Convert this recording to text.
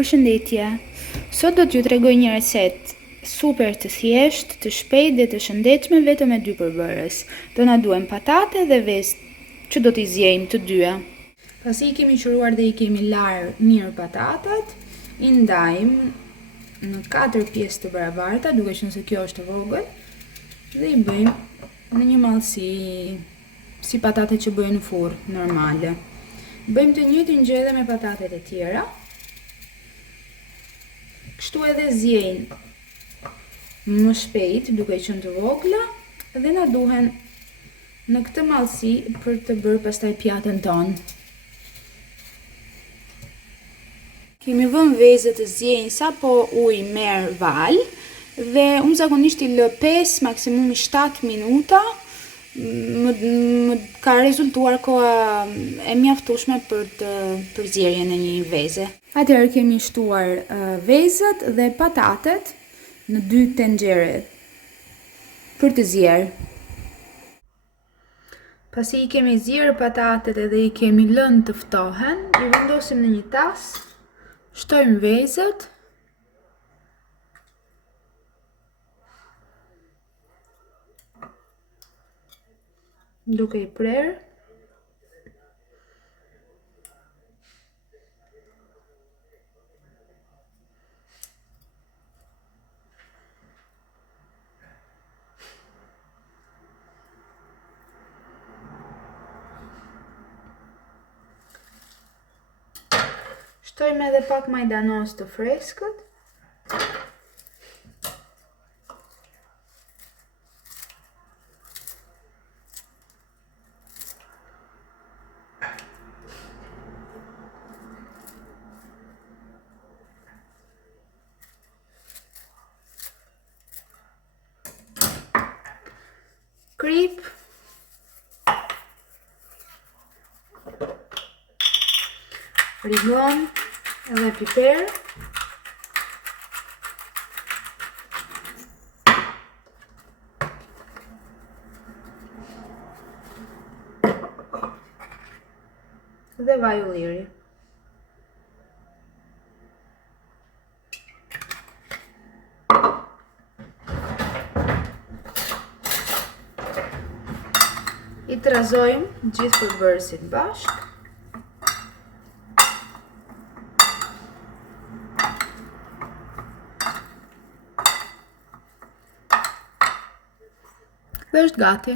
Përshëndetje! Sot do t'ju tregoj një reset super të thjesht, të shpejt dhe të shëndetshme vetëm me 2 përbërës. Do na duhen patate dhe vezë që do t'i zjejmë të dyja. Pasi i kemi qëruar dhe i kemi larë mirë patatat, i ndajmë në 4 pjesë të barabarta, duke që nëse kjo është vogël, dhe i bëjmë në një mallësi si patatet që bëjnë në furrë normale. Bëjmë të njëjtin gjë edhe me patatet e tjera. Kështu edhe zjejnë më shpejt duke qenë të vogla dhe na duhen në këtë mallësi për të bërë pastaj pjatën tonë. Kemi vënë vezët të zjejnë sapo ujë merr val dhe unë zakonisht i lë 5 maksimumi 7 minuta. Më ka rezultuar koha e mjaftueshme për përzierjen e një veze. Atëherë kemi shtuar vezët dhe patatet në 2 tenxhere për të zier. Pasi i kemi zier patatet edhe i kemi lënë të ftohen, i vendosim në një tas, shtojmë vezët. Duke i prerë. Shtojmë edhe pak majdanos të freskët. Krip, rigon edhe piper. Dhe vaj ulliri. I trazojmë gjithë përbërësit bashkë. Dhe është gati.